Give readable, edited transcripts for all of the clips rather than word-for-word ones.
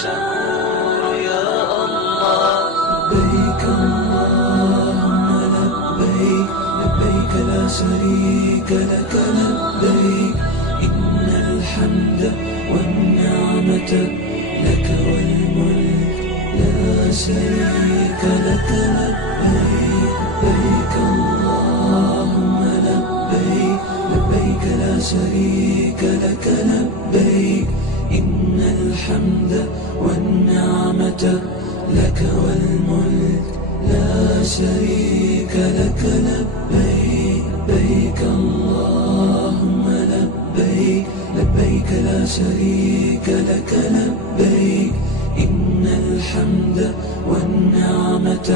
شكور يا الله. لبيك اللهم لبيك، لبيك لا شريك لك لبيك، إن الحمد والنعمة لك والملك لا شريك لك لبيك. لبيك اللهم لبيك، لبيك لا شريك لك لبيك، إن الحمد والنعمة لك والملك لا شريك لك لبيك. لبيك اللهم لبيك، لبيك لا شريك لك لبيك، إن الحمد والنعمة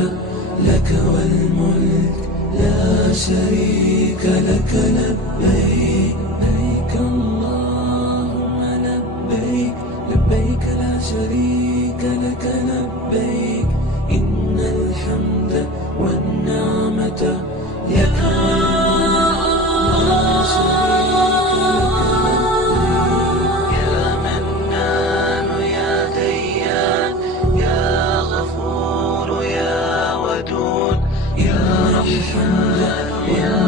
لك والملك لا شريك لك لبيك. لبيك اللهم لبيك، لبيك لا شريك لك لبيك، إن الحمد والنعمة لك لا شريك لك. يا منان يا ديان يا غفور يا ودود يا رحمن يا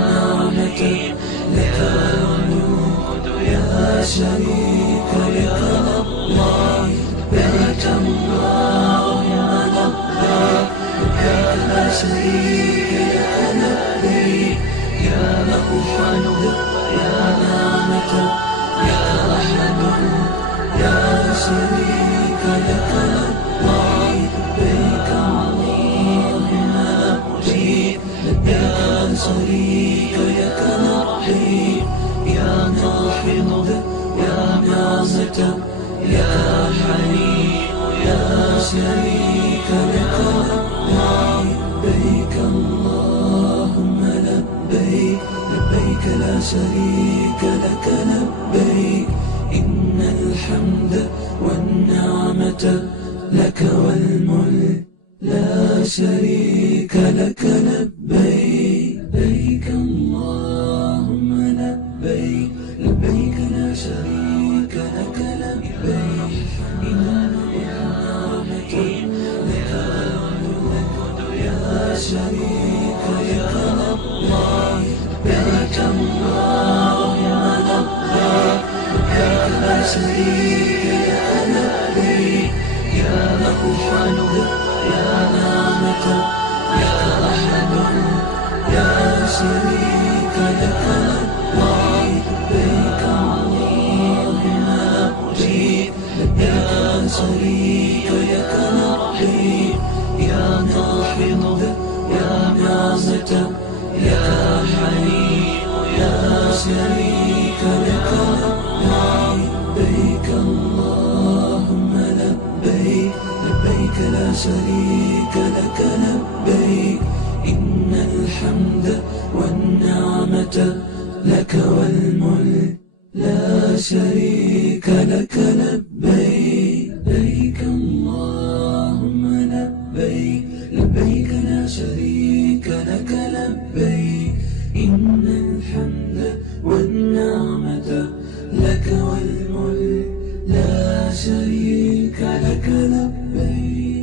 رحيم لك الوجود يا شريك لك الله. لبيك اللهم لبيك، لبيك لا شريك لك لبيك، يا مؤمن يا نعمة يا أحد يا شريك لك الله. لبيك اللهم مجيب، يا شريك لك رحيم، يا ناحض يا معزة يا حليم يا شريك لك الله. لبيك اللهم لبيك، لبيك لا شريك لك لبيك، إن الحمد والنعمة لك والملك لا شريك لك لبيك. لبيك اللهم لبيك، لبيك لا شريك لك لبيك، إن النعمة لك والملك لا شريك لك الله. لبيك اللهم لبيك، لبيك لا شريك لك لبيك، يا مؤمن يا نعمة يا أحد يا شريك لك الله. لبيك اللهم مجيب، يا شريك لك رحيم، يا ناحض يا معزة يا حليم يا شريك لك الله. لبيك اللهم لبيك، لبيك لا شريك لك لبيك، إن الحمد والنعمة لك والملك لا شريك لك لبيك. لبيك اللهم لبيك، لبيك لا شريك لك لبيك، إن الحمد والنعمة لك والملك لا شريك لك لبيك.